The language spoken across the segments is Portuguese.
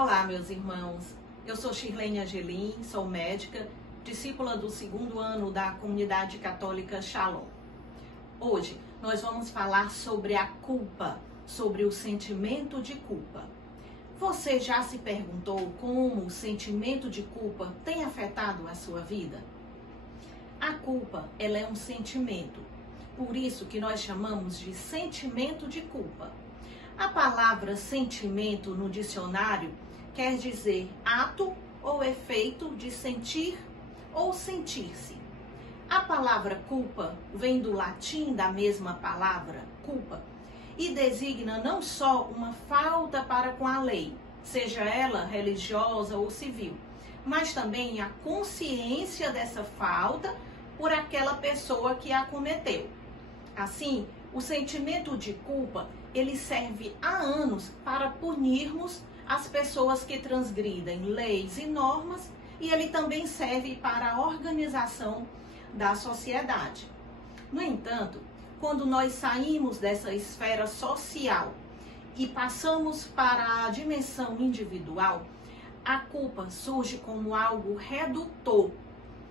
Olá, meus irmãos. Eu sou Shirlene Angelim, sou médica, discípula do 2º ano da Comunidade Católica Shalom. Hoje nós vamos falar sobre a culpa, sobre o sentimento de culpa. Você já se perguntou como o sentimento de culpa tem afetado a sua vida? A culpa, ela é um sentimento, por isso que nós chamamos de sentimento de culpa. A palavra sentimento no dicionário quer dizer ato ou efeito de sentir ou sentir-se. A palavra culpa vem do latim da mesma palavra, culpa, e designa não só uma falta para com a lei, seja ela religiosa ou civil, mas também a consciência dessa falta por aquela pessoa que a cometeu. Assim, o sentimento de culpa, ele serve há anos para punirmos as pessoas que transgridem leis e normas, e ele também serve para a organização da sociedade. No entanto, quando nós saímos dessa esfera social e passamos para a dimensão individual, a culpa surge como algo redutor,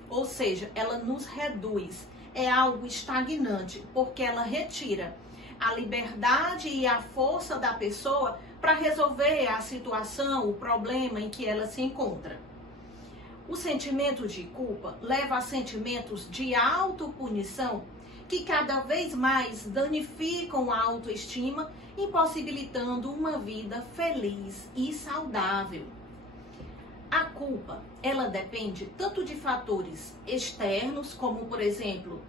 ou seja, ela nos reduz, é algo estagnante, porque ela retira a liberdade e a força da pessoa para resolver a situação, o problema em que ela se encontra. O sentimento de culpa leva a sentimentos de autopunição que cada vez mais danificam a autoestima, impossibilitando uma vida feliz e saudável. A culpa, ela depende tanto de fatores externos, como por exemplo,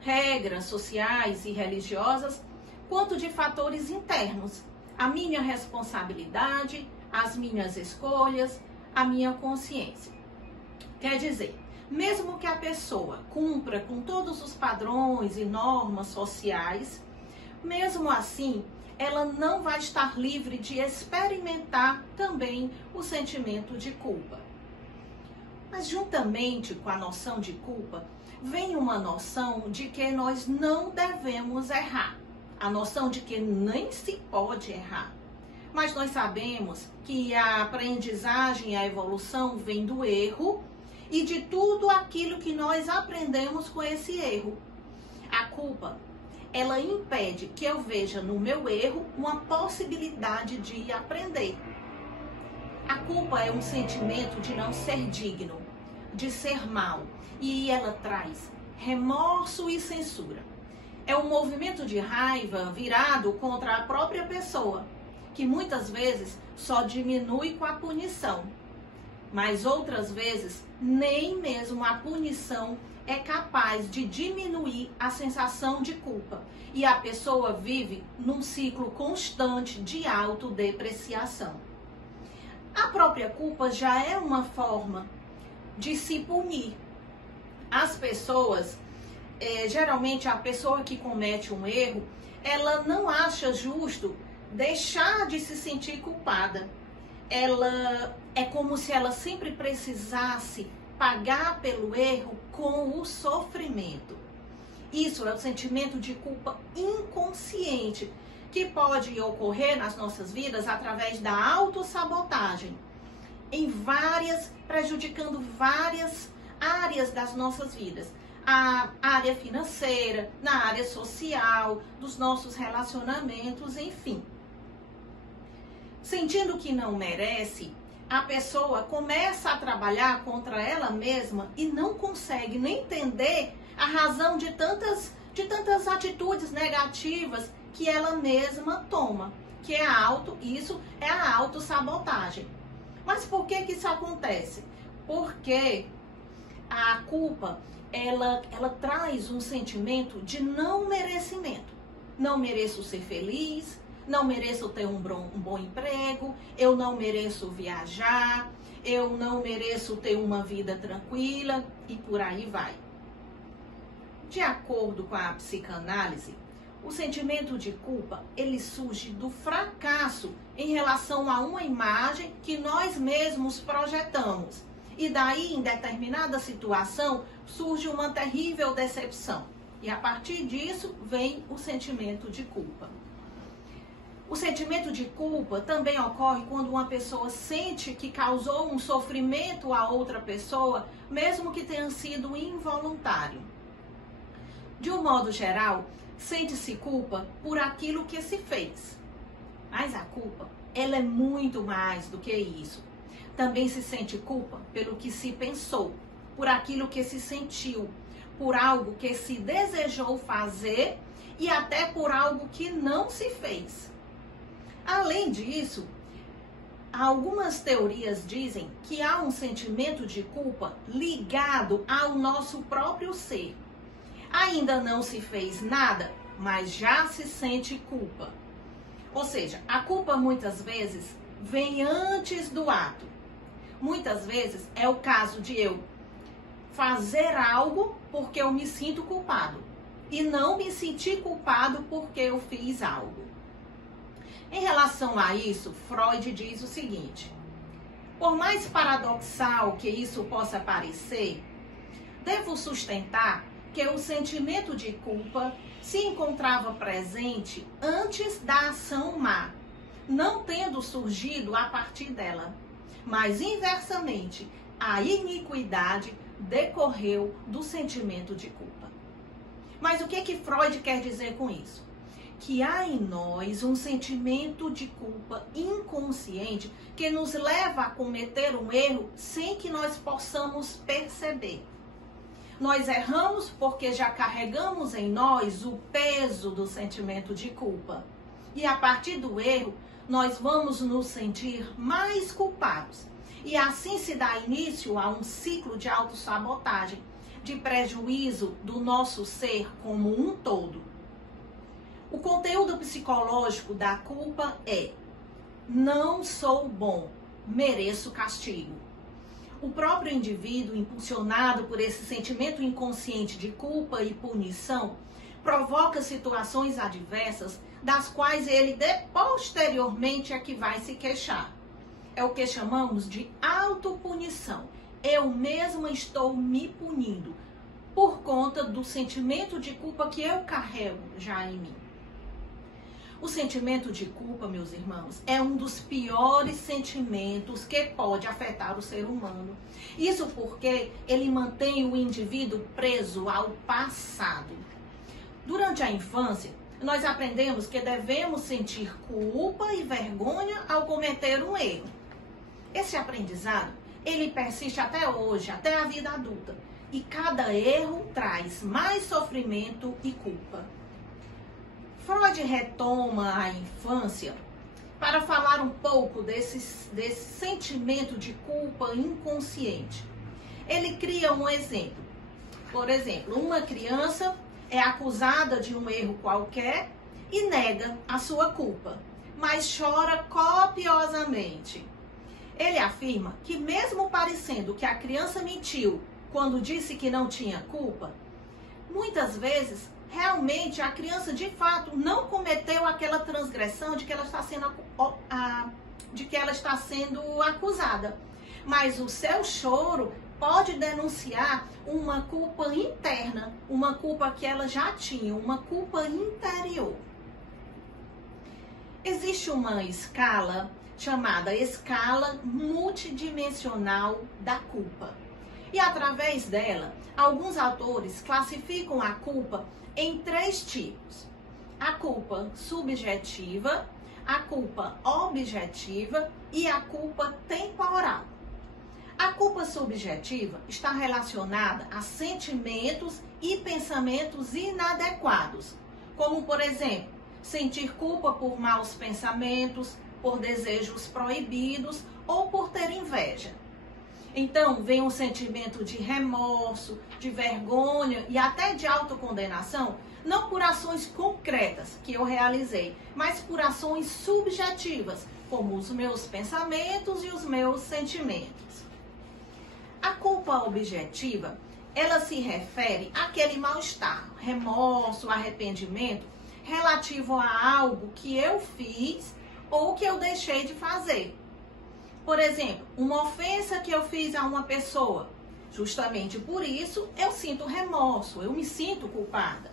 regras sociais e religiosas, quanto de fatores internos, a minha responsabilidade, as minhas escolhas, a minha consciência. Quer dizer, mesmo que a pessoa cumpra com todos os padrões e normas sociais, mesmo assim, ela não vai estar livre de experimentar também o sentimento de culpa. Mas juntamente com a noção de culpa, vem uma noção de que nós não devemos errar. A noção de que nem se pode errar. Mas nós sabemos que a aprendizagem e a evolução vem do erro e de tudo aquilo que nós aprendemos com esse erro. A culpa, ela impede que eu veja no meu erro uma possibilidade de aprender. A culpa é um sentimento de não ser digno, de ser mal, e ela traz remorso e censura. É um movimento de raiva virado contra a própria pessoa, que muitas vezes só diminui com a punição. Mas outras vezes, nem mesmo a punição é capaz de diminuir a sensação de culpa. E a pessoa vive num ciclo constante de autodepreciação. A própria culpa já é uma forma de se punir. As pessoas... geralmente a pessoa que comete um erro, ela não acha justo deixar de se sentir culpada. Ela é como se ela sempre precisasse pagar pelo erro com o sofrimento. Isso é o sentimento de culpa inconsciente, que pode ocorrer nas nossas vidas através da autossabotagem, prejudicando várias áreas das nossas vidas. A área financeira, na área social, dos nossos relacionamentos, enfim. Sentindo que não merece, a pessoa começa a trabalhar contra ela mesma e não consegue nem entender a razão de tantas atitudes negativas que ela mesma toma, que é isso é a autossabotagem. Mas por que isso acontece? Porque a culpa ela traz um sentimento de não merecimento. Não mereço ser feliz, não mereço ter um bom emprego, eu não mereço viajar, eu não mereço ter uma vida tranquila e por aí vai. De acordo com a psicanálise, o sentimento de culpa, ele surge do fracasso em relação a uma imagem que nós mesmos projetamos. E daí, em determinada situação, surge uma terrível decepção. E a partir disso, vem o sentimento de culpa. O sentimento de culpa também ocorre quando uma pessoa sente que causou um sofrimento a outra pessoa, mesmo que tenha sido involuntário. De um modo geral, sente-se culpa por aquilo que se fez. Mas a culpa, ela é muito mais do que isso. Também se sente culpa pelo que se pensou, por aquilo que se sentiu, por algo que se desejou fazer e até por algo que não se fez. Além disso, algumas teorias dizem que há um sentimento de culpa ligado ao nosso próprio ser. Ainda não se fez nada, mas já se sente culpa. Ou seja, a culpa muitas vezes vem antes do ato. Muitas vezes é o caso de eu fazer algo porque eu me sinto culpado e não me sentir culpado porque eu fiz algo. Em relação a isso, Freud diz o seguinte: por mais paradoxal que isso possa parecer, devo sustentar que o sentimento de culpa se encontrava presente antes da ação má, não tendo surgido a partir dela, mas inversamente, a iniquidade decorreu do sentimento de culpa. Mas o que Freud quer dizer com isso? Que há em nós um sentimento de culpa inconsciente que nos leva a cometer um erro sem que nós possamos perceber. Nós erramos porque já carregamos em nós o peso do sentimento de culpa. E a partir do erro, nós vamos nos sentir mais culpados. E assim se dá início a um ciclo de autossabotagem, de prejuízo do nosso ser como um todo. O conteúdo psicológico da culpa é: não sou bom, mereço castigo. O próprio indivíduo, impulsionado por esse sentimento inconsciente de culpa e punição, provoca situações adversas das quais ele posteriormente é que vai se queixar. É o que chamamos de autopunição. Eu mesma estou me punindo por conta do sentimento de culpa que eu carrego já em mim. O sentimento de culpa, meus irmãos, é um dos piores sentimentos que pode afetar o ser humano. Isso porque ele mantém o indivíduo preso ao passado. Durante a infância, nós aprendemos que devemos sentir culpa e vergonha ao cometer um erro. Esse aprendizado, ele persiste até hoje, até a vida adulta. E cada erro traz mais sofrimento e culpa. Freud retoma a infância para falar um pouco desse sentimento de culpa inconsciente. Ele cria um exemplo. Por exemplo, uma criança é acusada de um erro qualquer e nega a sua culpa, mas chora copiosamente. Ele afirma que mesmo parecendo que a criança mentiu quando disse que não tinha culpa, muitas vezes realmente a criança de fato não cometeu aquela transgressão de que ela está sendo acusada. Mas o seu choro pode denunciar uma culpa interna, uma culpa que ela já tinha, uma culpa interior. Existe uma escala chamada escala multidimensional da culpa. E através dela, alguns autores classificam a culpa em 3 tipos: a culpa subjetiva, a culpa objetiva e a culpa temporal. A culpa subjetiva está relacionada a sentimentos e pensamentos inadequados, como, por exemplo, sentir culpa por maus pensamentos, por desejos proibidos ou por ter inveja. Então, vem um sentimento de remorso, de vergonha e até de autocondenação, não por ações concretas que eu realizei, mas por ações subjetivas, como os meus pensamentos e os meus sentimentos. A culpa objetiva, ela se refere àquele mal-estar, remorso, arrependimento, relativo a algo que eu fiz ou que eu deixei de fazer. Por exemplo, uma ofensa que eu fiz a uma pessoa. Justamente por isso, eu sinto remorso, eu me sinto culpada.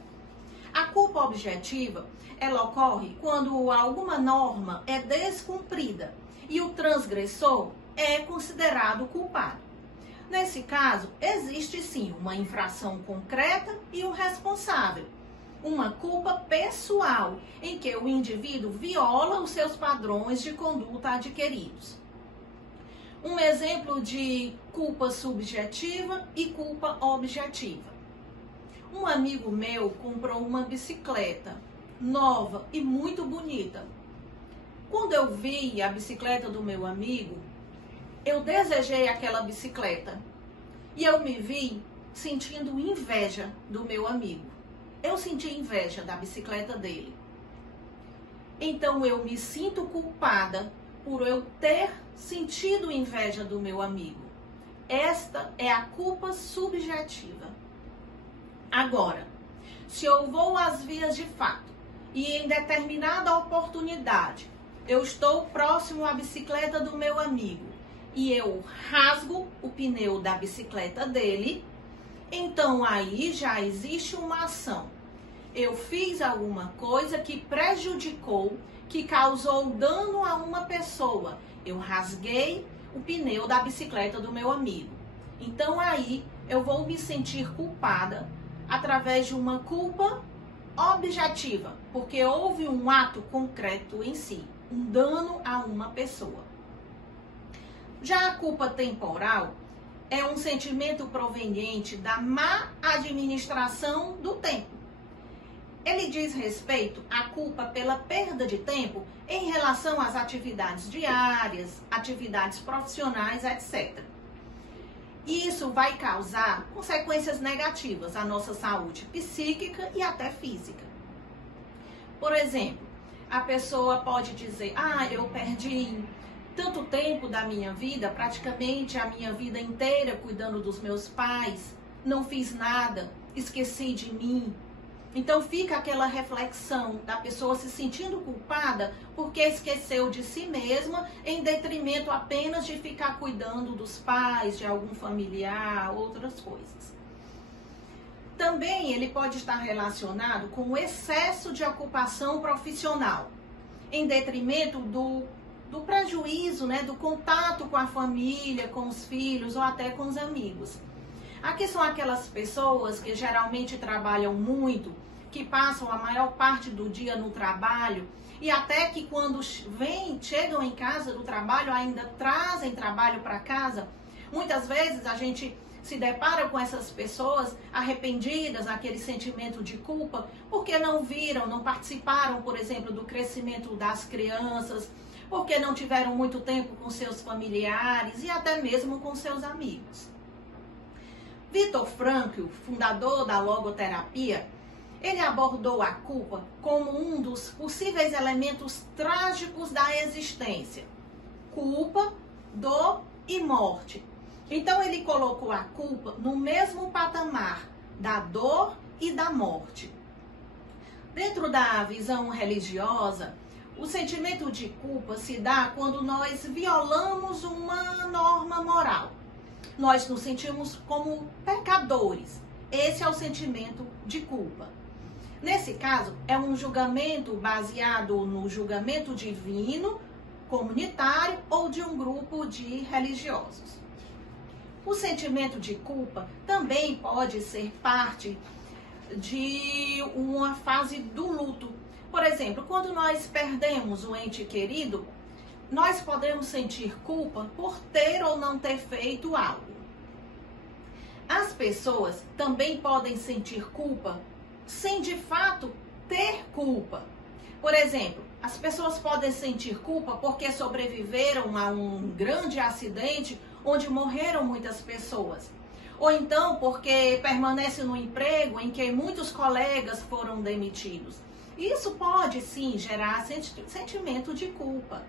A culpa objetiva, ela ocorre quando alguma norma é descumprida e o transgressor é considerado culpado. Nesse caso, existe sim uma infração concreta e o responsável. Uma culpa pessoal, em que o indivíduo viola os seus padrões de conduta adquiridos. Um exemplo de culpa subjetiva e culpa objetiva. Um amigo meu comprou uma bicicleta nova e muito bonita. Quando eu vi a bicicleta do meu amigo, eu desejei aquela bicicleta e eu me vi sentindo inveja do meu amigo. Eu senti inveja da bicicleta dele. Então eu me sinto culpada por eu ter sentido inveja do meu amigo. Esta é a culpa subjetiva. Agora, se eu vou às vias de fato e em determinada oportunidade eu estou próximo à bicicleta do meu amigo e eu rasgo o pneu da bicicleta dele, então aí já existe uma ação. Eu fiz alguma coisa que prejudicou, que causou dano a uma pessoa. Eu rasguei o pneu da bicicleta do meu amigo. Então aí eu vou me sentir culpada através de uma culpa objetiva, porque houve um ato concreto em si, um dano a uma pessoa. Já a culpa temporal é um sentimento proveniente da má administração do tempo. Ele diz respeito à culpa pela perda de tempo em relação às atividades diárias, atividades profissionais, etc. E isso vai causar consequências negativas à nossa saúde psíquica e até física. Por exemplo, a pessoa pode dizer: eu perdi tanto tempo da minha vida, praticamente a minha vida inteira cuidando dos meus pais, não fiz nada, esqueci de mim. Então fica aquela reflexão da pessoa se sentindo culpada porque esqueceu de si mesma em detrimento apenas de ficar cuidando dos pais, de algum familiar, outras coisas. Também ele pode estar relacionado com o excesso de ocupação profissional, em detrimento do prejuízo, do contato com a família, com os filhos ou até com os amigos. Aqui são aquelas pessoas que geralmente trabalham muito, que passam a maior parte do dia no trabalho e até que quando chegam em casa do trabalho ainda trazem trabalho para casa. Muitas vezes a gente se depara com essas pessoas arrependidas, aquele sentimento de culpa, porque não viram, não participaram, por exemplo, do crescimento das crianças, porque não tiveram muito tempo com seus familiares e até mesmo com seus amigos. Viktor Frankl, fundador da logoterapia, ele abordou a culpa como um dos possíveis elementos trágicos da existência. Culpa, dor e morte. Então ele colocou a culpa no mesmo patamar da dor e da morte. Dentro da visão religiosa, o sentimento de culpa se dá quando nós violamos uma norma moral. Nós nos sentimos como pecadores. Esse é o sentimento de culpa. Nesse caso, é um julgamento baseado no julgamento divino, comunitário ou de um grupo de religiosos. O sentimento de culpa também pode ser parte de uma fase do luto. Por exemplo, quando nós perdemos um ente querido, nós podemos sentir culpa por ter ou não ter feito algo. As pessoas também podem sentir culpa sem de fato ter culpa. Por exemplo, as pessoas podem sentir culpa porque sobreviveram a um grande acidente onde morreram muitas pessoas. Ou então porque permanece no emprego em que muitos colegas foram demitidos. Isso pode sim gerar sentimento de culpa.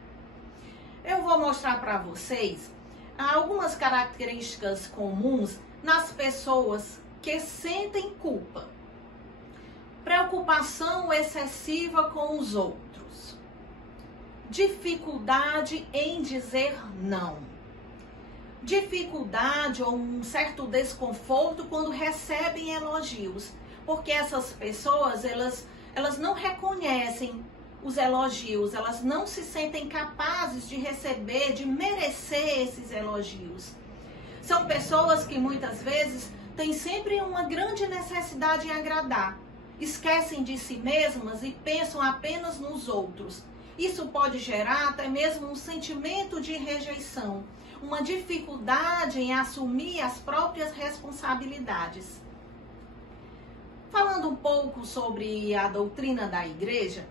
Eu vou mostrar para vocês algumas características comuns nas pessoas que sentem culpa. Preocupação excessiva com os outros. Dificuldade em dizer não. Dificuldade ou um certo desconforto quando recebem elogios. Porque essas pessoas, elas elas não reconhecem os elogios, elas não se sentem capazes de receber, de merecer esses elogios. São pessoas que muitas vezes têm sempre uma grande necessidade em agradar, esquecem de si mesmas e pensam apenas nos outros. Isso pode gerar até mesmo um sentimento de rejeição, uma dificuldade em assumir as próprias responsabilidades. Falando um pouco sobre a doutrina da igreja,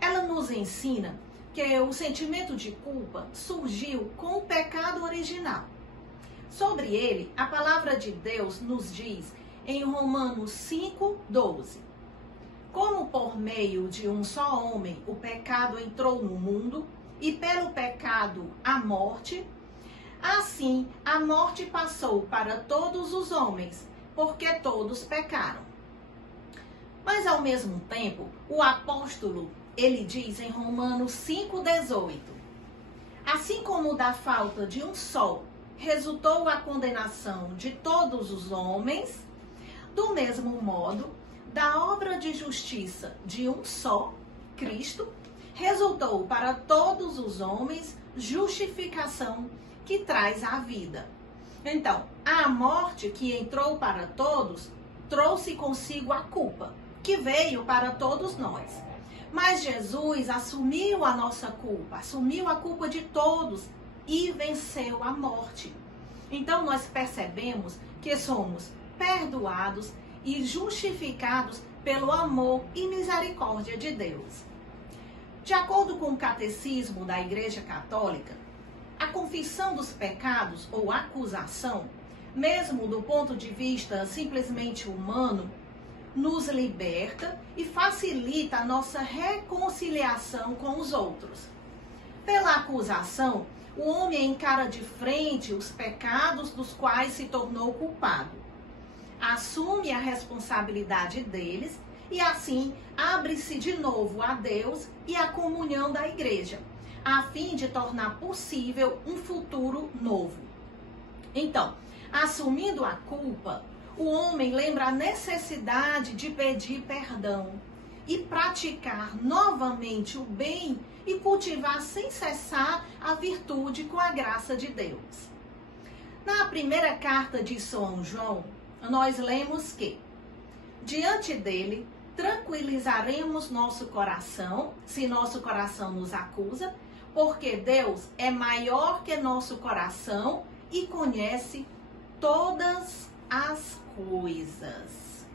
ela nos ensina que o sentimento de culpa surgiu com o pecado original. Sobre ele, a palavra de Deus nos diz em Romanos 5:12. Como por meio de um só homem o pecado entrou no mundo, e pelo pecado a morte, assim a morte passou para todos os homens, porque todos pecaram. Mas ao mesmo tempo, o apóstolo, ele diz em Romanos 5:18, assim como da falta de um só resultou a condenação de todos os homens, do mesmo modo, da obra de justiça de um só, Cristo, resultou para todos os homens justificação que traz a vida. Então, a morte que entrou para todos trouxe consigo a culpa, que veio para todos nós. Mas Jesus assumiu a nossa culpa, assumiu a culpa de todos e venceu a morte. Então nós percebemos que somos perdoados e justificados pelo amor e misericórdia de Deus. De acordo com o Catecismo da Igreja Católica, a confissão dos pecados ou acusação, mesmo do ponto de vista simplesmente humano, nos liberta e facilita a nossa reconciliação com os outros. Pela acusação, o homem encara de frente os pecados dos quais se tornou culpado, assume a responsabilidade deles e assim abre-se de novo a Deus e à comunhão da igreja, a fim de tornar possível um futuro novo. Então, assumindo a culpa, o homem lembra a necessidade de pedir perdão e praticar novamente o bem e cultivar sem cessar a virtude com a graça de Deus. Na primeira carta de São João, nós lemos que, diante dele, tranquilizaremos nosso coração, se nosso coração nos acusa, porque Deus é maior que nosso coração e conhece todas as coisas.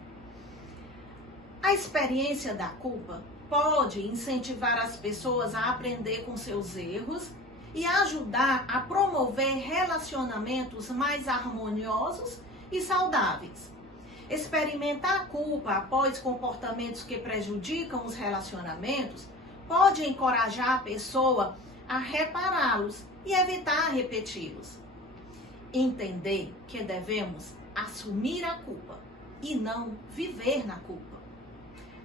A experiência da culpa pode incentivar as pessoas a aprender com seus erros e ajudar a promover relacionamentos mais harmoniosos e saudáveis. Experimentar a culpa após comportamentos que prejudicam os relacionamentos pode encorajar a pessoa a repará-los e evitar repeti-los. Entender que devemos assumir a culpa e não viver na culpa.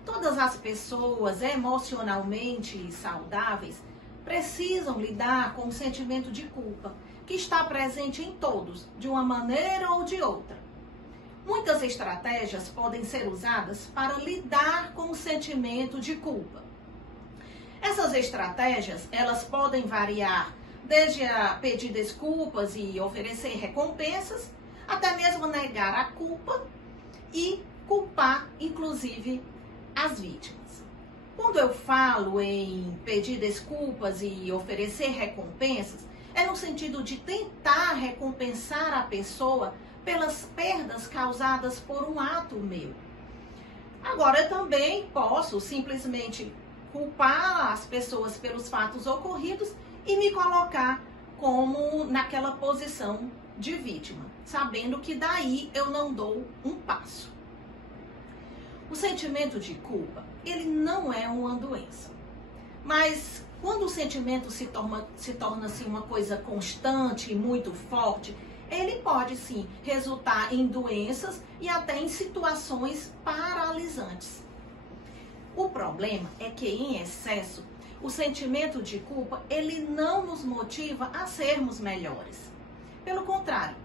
Todas as pessoas emocionalmente saudáveis precisam lidar com o sentimento de culpa, que está presente em todos, de uma maneira ou de outra. Muitas estratégias podem ser usadas para lidar com o sentimento de culpa. Essas estratégias, elas podem variar desde a pedir desculpas e oferecer recompensas, até mesmo negar a culpa e culpar, inclusive, as vítimas. Quando eu falo em pedir desculpas e oferecer recompensas, é no sentido de tentar recompensar a pessoa pelas perdas causadas por um ato meu. Agora, eu também posso simplesmente culpar as pessoas pelos fatos ocorridos e me colocar como naquela posição de vítima, sabendo que daí eu não dou um passo. O sentimento de culpa, ele não é uma doença. Mas quando o sentimento se torna assim, uma coisa constante e muito forte, ele pode sim resultar em doenças e até em situações paralisantes. O problema é que em excesso, o sentimento de culpa, ele não nos motiva a sermos melhores. Pelo contrário,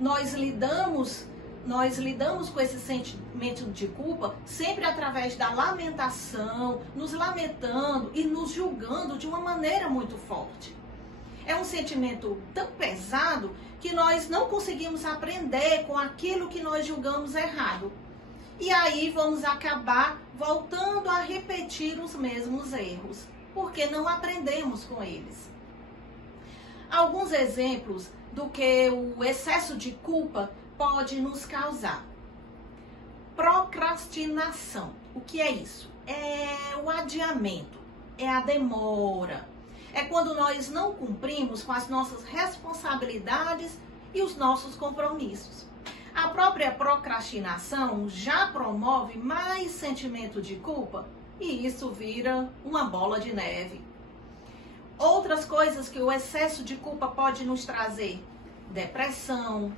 nós lidamos nós lidamos com esse sentimento de culpa sempre através da lamentação, nos lamentando e nos julgando de uma maneira muito forte. É um sentimento tão pesado que nós não conseguimos aprender com aquilo que nós julgamos errado. E aí vamos acabar voltando a repetir os mesmos erros, porque não aprendemos com eles. Alguns exemplos do que o excesso de culpa pode nos causar. Procrastinação. O que é isso? É o adiamento, é a demora. É quando nós não cumprimos com as nossas responsabilidades e os nossos compromissos. A própria procrastinação já promove mais sentimento de culpa e isso vira uma bola de neve. Outras coisas que o excesso de culpa pode nos trazer: depressão,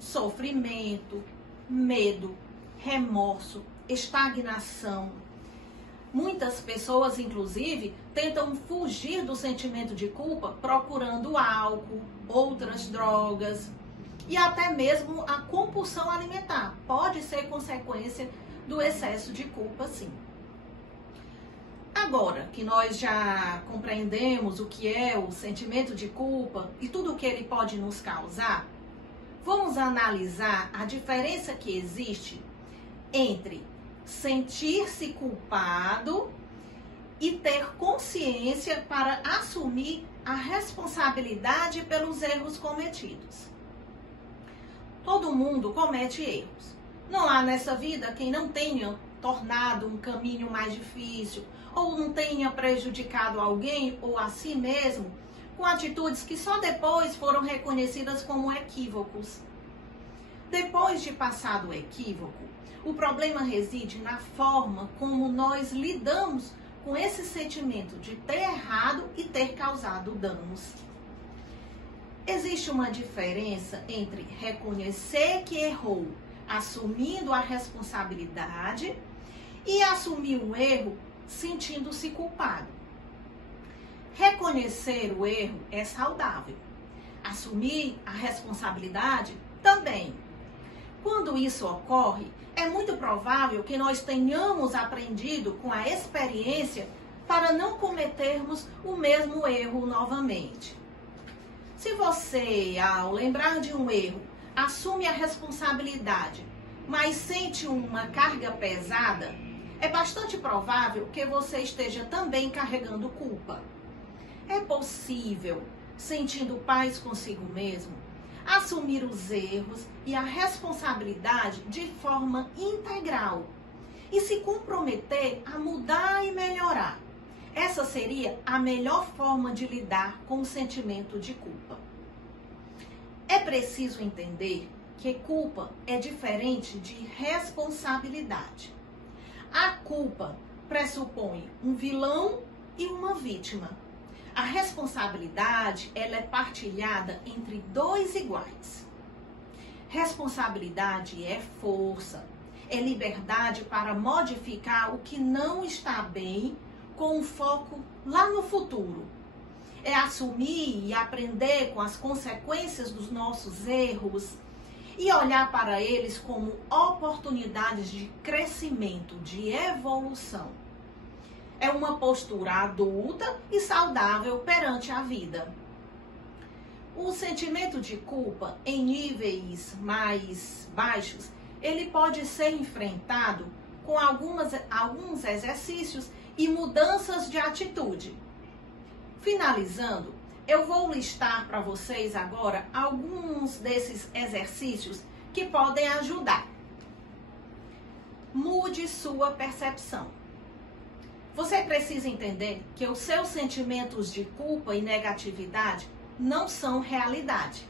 sofrimento, medo, remorso, estagnação. Muitas pessoas, inclusive, tentam fugir do sentimento de culpa procurando álcool, outras drogas e até mesmo a compulsão alimentar. Pode ser consequência do excesso de culpa, sim. Agora que nós já compreendemos o que é o sentimento de culpa e tudo o que ele pode nos causar, vamos analisar a diferença que existe entre sentir-se culpado e ter consciência para assumir a responsabilidade pelos erros cometidos. Todo mundo comete erros. Não há nessa vida quem não tenha tornado um caminho mais difícil ou não tenha prejudicado alguém ou a si mesmo com atitudes que só depois foram reconhecidas como equívocos. Depois de passado o equívoco, o problema reside na forma como nós lidamos com esse sentimento de ter errado e ter causado danos. Existe uma diferença entre reconhecer que errou, assumindo a responsabilidade, e assumir um erro sentindo-se culpado. Reconhecer o erro é saudável. Assumir a responsabilidade também. Quando isso ocorre, é muito provável que nós tenhamos aprendido com a experiência para não cometermos o mesmo erro novamente. Se você, ao lembrar de um erro, assume a responsabilidade, mas sente uma carga pesada, é bastante provável que você esteja também carregando culpa. É possível, sentindo paz consigo mesmo, assumir os erros e a responsabilidade de forma integral e se comprometer a mudar e melhorar. Essa seria a melhor forma de lidar com o sentimento de culpa. É preciso entender que culpa é diferente de responsabilidade. A culpa pressupõe um vilão e uma vítima. A responsabilidade, ela é partilhada entre dois iguais. Responsabilidade é força, é liberdade para modificar o que não está bem com um foco lá no futuro. É assumir e aprender com as consequências dos nossos erros e olhar para eles como oportunidades de crescimento, de evolução. É uma postura adulta e saudável perante a vida. O sentimento de culpa em níveis mais baixos, ele pode ser enfrentado com alguns exercícios e mudanças de atitude. Finalizando, eu vou listar para vocês agora alguns desses exercícios que podem ajudar. Mude sua percepção. Você precisa entender que os seus sentimentos de culpa e negatividade não são realidade.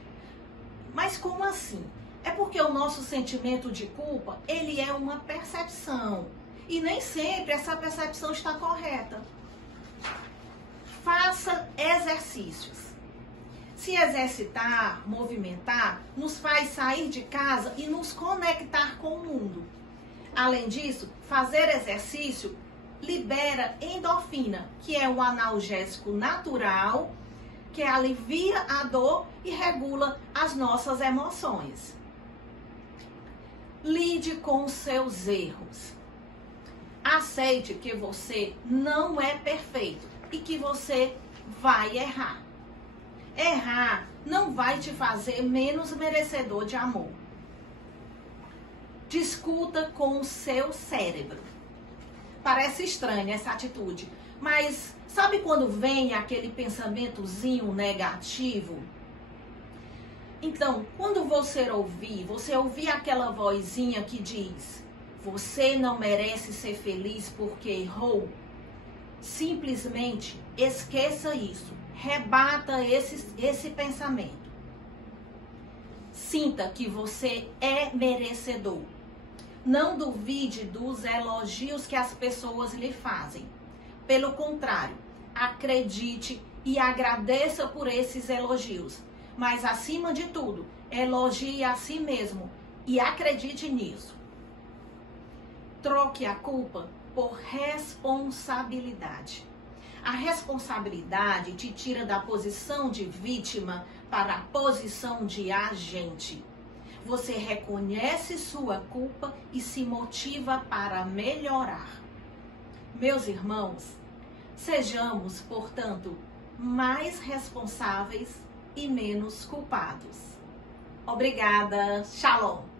Mas como assim? É porque o nosso sentimento de culpa, ele é uma percepção. E nem sempre essa percepção está correta. Faça exercícios. Se exercitar, movimentar, nos faz sair de casa e nos conectar com o mundo. Além disso, fazer exercício libera endorfina, que é um analgésico natural, que alivia a dor e regula as nossas emoções. Lide com os seus erros. Aceite que você não é perfeito e que você vai errar. Errar não vai te fazer menos merecedor de amor. Discuta com o seu cérebro. Parece estranha essa atitude, mas sabe quando vem aquele pensamentozinho negativo? Então, quando você ouvir aquela vozinha que diz: você não merece ser feliz porque errou, simplesmente esqueça isso. Rebata esse pensamento. Sinta que você é merecedor. Não duvide dos elogios que as pessoas lhe fazem. Pelo contrário, acredite e agradeça por esses elogios. Mas, acima de tudo, elogie a si mesmo e acredite nisso. Troque a culpa por responsabilidade. A responsabilidade te tira da posição de vítima para a posição de agente. Você reconhece sua culpa e se motiva para melhorar. Meus irmãos, sejamos, portanto, mais responsáveis e menos culpados. Obrigada. Shalom.